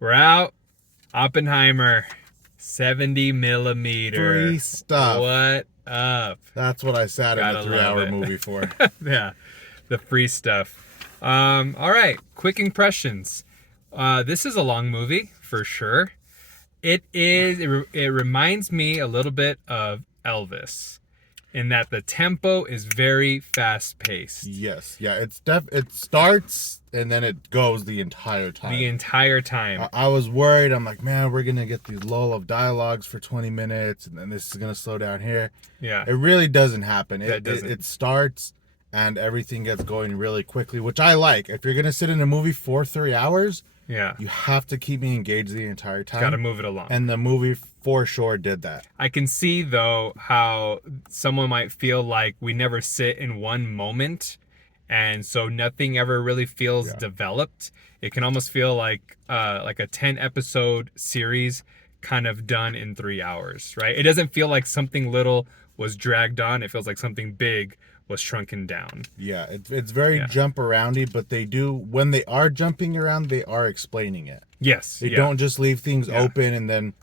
We're out. Oppenheimer, 70 millimeter. Free stuff. What up? That's what I sat in Gotta a love 3-hour it. movie for. Yeah, the free stuff. All right, quick impressions. This is a long movie for sure. It is. It reminds me a little bit of Elvis, in that the tempo is very fast paced. Yes. Yeah, it starts and then it goes the entire time. The entire time. I was worried. I'm like, man, we're going to get these lull of dialogues for 20 minutes and then this is going to slow down here. Yeah. It really doesn't happen. That doesn't. It starts and everything gets going really quickly, which I like. If you're going to sit in a movie for 3 hours, Yeah. you have to keep me engaged the entire time. Got to move it along. And the movie for sure did that. I can see, though, how someone might feel like we never sit in one moment, and so nothing ever really feels developed. It can almost feel like a 10-episode series kind of done in 3 hours, right? It doesn't feel like something little was dragged on. It feels like something big was shrunken down. Yeah, it's very jump aroundy, but when they are jumping around, they are explaining it. Yes. They don't just leave things open and then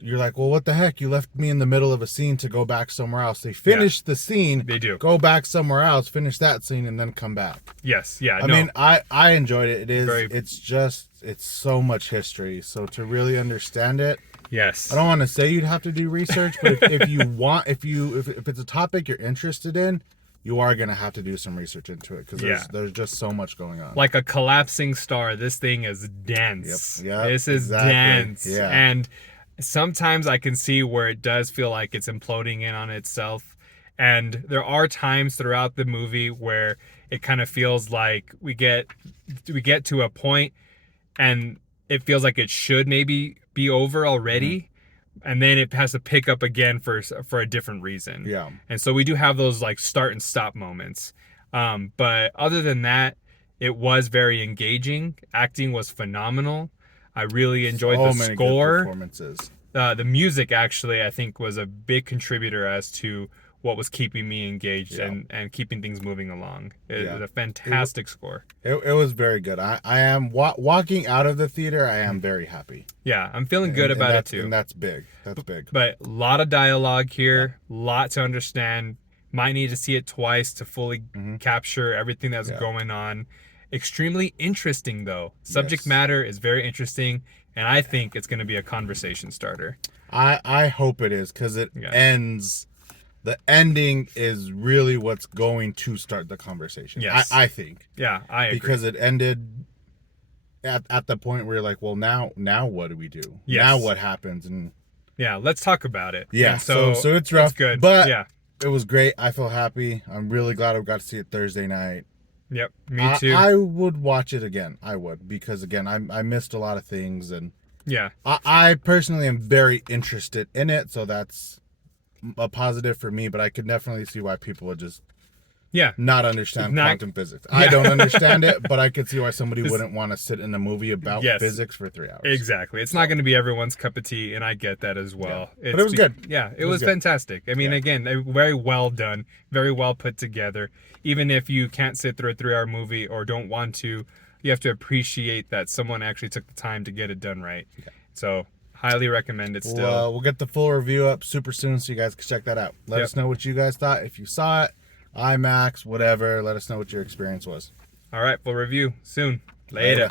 you're like, well, what the heck? You left me in the middle of a scene to go back somewhere else. They finish the scene. They do. Go back somewhere else, finish that scene, and then come back. Yes. Yeah. I mean, I enjoyed it. It's so much history. So to really understand it, yes. I don't want to say you'd have to do research, but if you want, if it's a topic you're interested in, you are going to have to do some research into it because there's just so much going on. Like a collapsing star, this thing is dense. Yep, this is exactly. dense. Yeah. And sometimes I can see where it does feel like it's imploding in on itself. And there are times throughout the movie where it kind of feels like we get to a point and it feels like it should maybe be over already. And then it has to pick up again for a different reason. Yeah. And so we do have those like start and stop moments. But other than that, it was very engaging. Acting was phenomenal. I really enjoyed the many score. good performances. The music actually, I think, was a big contributor as to what was keeping me engaged and keeping things moving along. It was a fantastic score. It was very good. I am walking out of the theater. I am very happy. Yeah, I'm feeling good about it too. And that's big. That's big. But a lot of dialogue here, lot to understand. Might need to see it twice to fully capture everything that's going on. Extremely interesting though. Subject matter is very interesting, and I think it's going to be a conversation starter. I hope it is because it ends. The ending is really what's going to start the conversation. Yes. I think. Yeah, I agree. Because it ended at the point where you're like, well, now what do we do? Yes. Now what happens? And yeah, let's talk about it. yeah, And so it's rough. It's good. But yeah. It was great. I feel happy. I'm really glad I got to see it Thursday night. Yep, me too. I would watch it again. I would, because again, I missed a lot of things, and yeah, I personally am very interested in it, so that's a positive for me. But I could definitely see why people would just not understand quantum physics. I don't understand it, but I could see why somebody wouldn't want to sit in a movie about physics for 3 hours. Exactly. It's not going to be everyone's cup of tea, and I get that as well. But it was good. Yeah, it was fantastic. I mean, again, very well done, very well put together. Even if you can't sit through a 3-hour movie or don't want to, you have to appreciate that someone actually took the time to get it done right. Yeah. So, highly recommend it still. We'll get the full review up super soon so you guys can check that out. Let us know what you guys thought. If you saw it, IMAX, whatever, let us know what your experience was. All right, full review soon. Later.